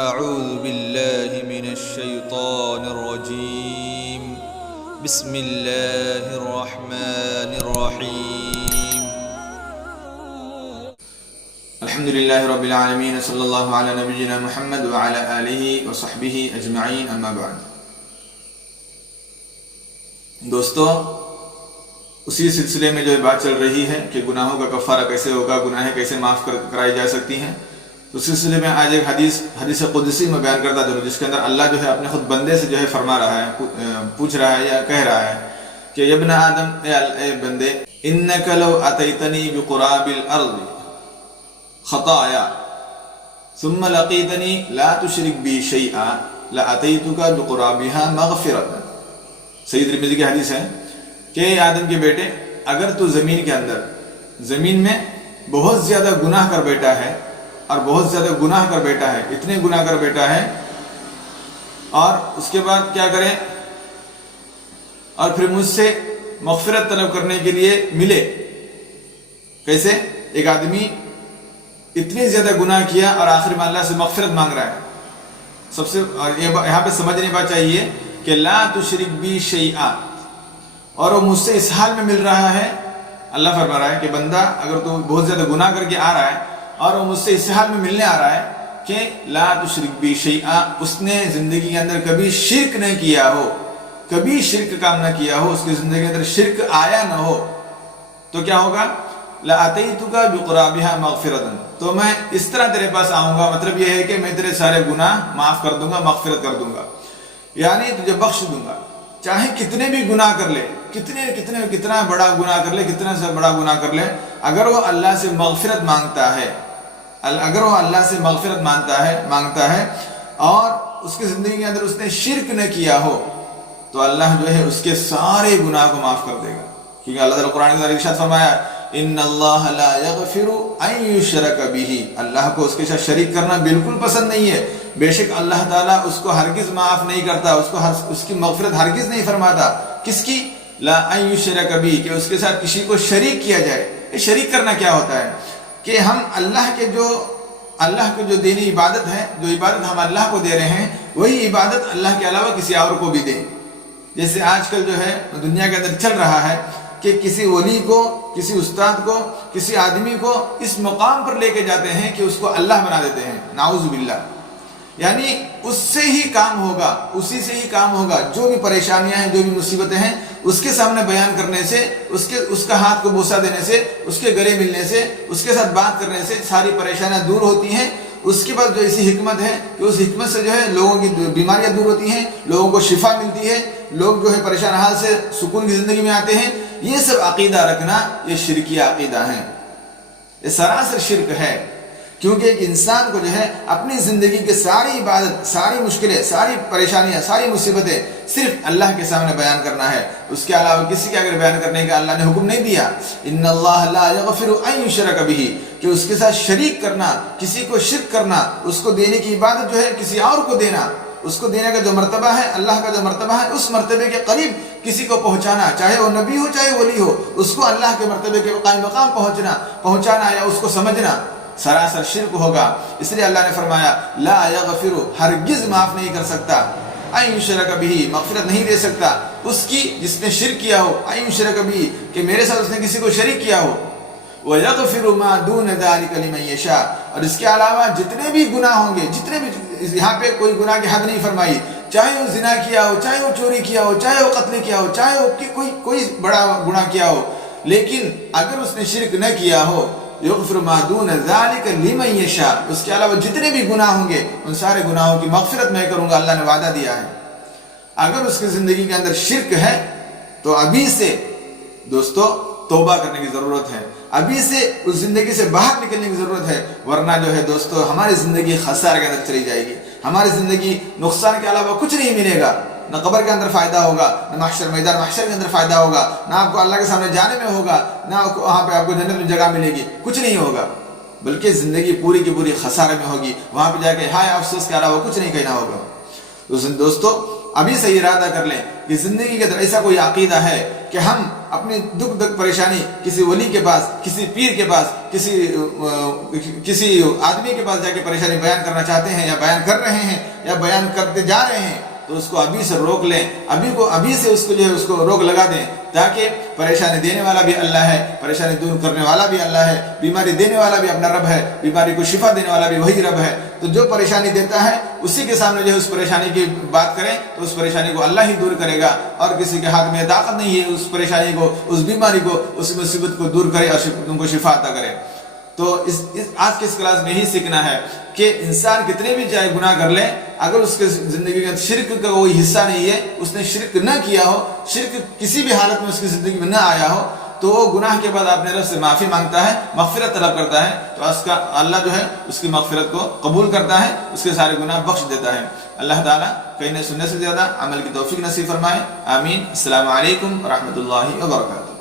اعوذ باللہ من الشیطان الرجیم بسم اللہ الرحمن الرحیم الحمدللہ رب العالمین صلی اللہ علی نبینا محمد وعلی آلہ وصحبہ اجمعین اما بعد۔ دوستو، اسی سلسلے میں جو بات چل رہی ہے کہ گناہوں کا کفارہ کیسے ہوگا، گناہیں کیسے معاف کرائی جا سکتی ہیں، تو سلسلے میں آج ایک حدیث قدسی میں بیان کرتا چلوں، جس کے اندر اللہ جو ہے اپنے خود بندے سے جو ہے فرما رہا ہے، پوچھ رہا ہے یا کہہ رہا ہے کہ یا ابن آدم، اے بندے، انک لو اتیتنی بقراب الارض خطایا ثم لقیتنی لا تشرک بی شیئا لاتیتک بقرابها مغفرۃ۔ سید ترمذی کی حدیث ہے کہ اے آدم کے بیٹے، اگر تو زمین میں بہت زیادہ گناہ کر بیٹھا ہے اور بہت زیادہ گناہ کر بیٹھا ہے، اتنے گناہ کر بیٹھا ہے، اور اس کے بعد کیا کریں، اور پھر مجھ سے مغفرت طلب کرنے کے لیے ملے۔ کیسے؟ ایک آدمی اتنی زیادہ گناہ کیا اور آخر میں اللہ سے مغفرت مانگ رہا ہے۔ سب سے یہاں پہ سمجھنے بات چاہیے کہ لا تشرک بی شیئا، اور وہ مجھ سے اس حال میں مل رہا ہے۔ اللہ فرما رہا ہے کہ بندہ، اگر تو بہت زیادہ گناہ کر کے آ رہا ہے اور وہ مجھ سے اس حال میں ملنے آ رہا ہے کہ لا تشرک بی شیئا، اس نے زندگی کے اندر کبھی شرک نہ کیا ہو، کبھی شرک کام نہ کیا ہو، اس کی زندگی کے اندر شرک آیا نہ ہو، تو کیا ہوگا؟ لَأَتَيْتُكَ بِقُرَابِهَا مَغْفِرَةً، تو میں اس طرح تیرے پاس آؤں گا، مطلب یہ ہے کہ میں تیرے سارے گناہ معاف کر دوں گا، مغفرت کر دوں گا، یعنی تجھے بخش دوں گا، چاہے کتنے بھی گناہ کر لے، کتنا بڑا گناہ کر لے، کتنا سے بڑا گناہ کر لے، اگر وہ اللہ سے مغفرت مانگتا ہے، مانگتا ہے اور اس کی زندگی کے اندر اس نے شرک نہ کیا ہو، تو اللہ جو ہے اس کے سارے گناہ کو معاف کر دے گا۔ کیونکہ اللہ تعالیٰ قرآن کے اندر ارشاد فرمایا، ان اللہ لا یغفر ان یشرک بہ، اللہ کو اس کے ساتھ شریک کرنا بالکل پسند نہیں ہے، بے شک اللہ تعالیٰ اس کو ہرگز معاف نہیں کرتا، اس کی مغفرت ہرگز نہیں فرماتا۔ کس کی؟ لا ان یشرک بہ، کہ اس کے ساتھ کسی کو شریک کیا جائے۔ یہ شریک کرنا کیا ہوتا ہے؟ کہ ہم اللہ کو جو دینی عبادت ہے، جو عبادت ہم اللہ کو دے رہے ہیں، وہی عبادت اللہ کے علاوہ کسی اور کو بھی دیں۔ جیسے آج کل جو ہے دنیا کے اندر چل رہا ہے کہ کسی ولی کو، کسی استاد کو، کسی آدمی کو اس مقام پر لے کے جاتے ہیں کہ اس کو اللہ بنا دیتے ہیں، نعوذ باللہ۔ یعنی اس سے ہی کام ہوگا، اسی سے ہی کام ہوگا، جو بھی پریشانیاں ہیں، جو بھی مصیبتیں ہیں، اس کے سامنے بیان کرنے سے، اس کا ہاتھ کو بوسہ دینے سے، اس کے گلے ملنے سے، اس کے ساتھ بات کرنے سے ساری پریشانیاں دور ہوتی ہیں۔ اس کے بعد جو ایسی حکمت ہے کہ اس حکمت سے جو ہے لوگوں کی بیماریاں دور ہوتی ہیں، لوگوں کو شفا ملتی ہے، لوگ جو ہے پریشان حال سے سکون کی زندگی میں آتے ہیں۔ یہ سب عقیدہ رکھنا، یہ شرکی عقیدہ ہیں، یہ سراسر شرک ہے۔ کیونکہ ایک انسان کو جو ہے اپنی زندگی کے ساری عبادت، ساری مشکلیں، ساری پریشانیاں، ساری مصیبتیں صرف اللہ کے سامنے بیان کرنا ہے، اس کے علاوہ کسی کے اگر بیان کرنے کا اللہ نے حکم نہیں دیا۔ ان اللہ لا یغفر ان یشرک بہ، کہ اس کے ساتھ شریک کرنا، کسی کو شرک کرنا، اس کو دینے کی عبادت جو ہے کسی اور کو دینا، اس کو دینے کا جو مرتبہ ہے، اللہ کا جو مرتبہ ہے، اس مرتبے کے قریب کسی کو پہنچانا، چاہے وہ نبی ہو چاہے ولی ہو، اس کو اللہ کے مرتبے کے قائم مقام پہنچانا یا اس کو سمجھنا سراسر شرک ہوگا۔ اس لیے اللہ نے فرمایا لا یغفر، ہرگز معاف نہیں کر سکتا، ان یشرک بہ، مغفرت نہیں دے سکتا اس کی جس نے شرک کیا ہو، ان یشرک بہ، کہ میرے ساتھ اس نے کسی کو شریک کیا ہو، وَيَغْفِرُ مَا دُونَ ذَلِكَ لِمَن يَشَاءُ، اور اس کے علاوہ جتنے بھی گناہ ہوں گے، جتنے بھی، یہاں پہ کوئی گناہ کی حد نہیں فرمائی، چاہے وہ زنا کیا ہو، چاہے وہ چوری کیا ہو، چاہے وہ قتل کیا ہو، چاہے وہ کوئی بڑا گناہ کیا ہو، لیکن اگر اس نے شرک نہ کیا ہو، یغفر ما دون ذلک لمن یشاء، اس کے علاوہ جتنے بھی گناہ ہوں گے ان سارے گناہوں کی مغفرت میں کروں گا، اللہ نے وعدہ دیا ہے۔ اگر اس کی زندگی کے اندر شرک ہے تو ابھی سے دوستو توبہ کرنے کی ضرورت ہے، ابھی سے اس زندگی سے باہر نکلنے کی ضرورت ہے، ورنہ جو ہے دوستو ہماری زندگی خسارے کے اندر چلی جائے گی، ہماری زندگی نقصان کے علاوہ کچھ نہیں ملے گا، نہ قبر کے اندر فائدہ ہوگا، نہ میدان محشر کے اندر فائدہ ہوگا، نہ آپ کو اللہ کے سامنے جانے میں ہوگا، نہ وہاں پہ آپ کو جنت میں جگہ ملے گی، کچھ نہیں ہوگا، بلکہ زندگی پوری کی پوری خسارے میں ہوگی، وہاں پہ جا کے ہائے افسوس کے علاوہ کچھ نہیں کہنا ہوگا۔ تو دوستو ابھی سے ارادہ کر لیں کہ زندگی کے اندر ایسا کوئی عقیدہ ہے کہ ہم اپنی دکھ پریشانی کسی ولی کے پاس، کسی پیر کے پاس، کسی آدمی کے پاس جا کے پریشانی بیان کرنا چاہتے ہیں یا بیان کر رہے ہیں یا بیان کرتے جا رہے ہیں تو اس کو ابھی سے روک لیں، ابھی سے اس کو روک لگا دیں، تاکہ پریشانی دینے والا بھی اللہ ہے، پریشانی دور کرنے والا بھی اللہ ہے، بیماری دینے والا بھی اپنا رب ہے، بیماری کو شفا دینے والا بھی وہی رب ہے۔ تو جو پریشانی دیتا ہے اسی کے سامنے اس پریشانی کی بات کریں تو اس پریشانی کو اللہ ہی دور کرے گا، اور کسی کے ہاتھ میں طاقت نہیں ہے اس پریشانی کو، اس بیماری کو، اس مصیبت کو دور کرے اور تم کو شفا عطا کرے۔ تو آج کے اس کلاس میں یہی سیکھنا ہے کہ انسان کتنے بھی چاہے گناہ کر لے، اگر اس کے زندگی میں شرک کا کوئی حصہ نہیں ہے، اس نے شرک نہ کیا ہو، شرک کسی بھی حالت میں اس کی زندگی میں نہ آیا ہو، تو وہ گناہ کے بعد اپنے رب سے معافی مانگتا ہے، مغفرت طلب کرتا ہے، تو اللہ اس کی مغفرت کو قبول کرتا ہے، اس کے سارے گناہ بخش دیتا ہے۔ اللہ تعالیٰ کہنے سننے سے زیادہ عمل کی توفیق نصیب فرمائے، آمین۔ السلام علیکم ورحمۃ اللہ وبرکاتہ۔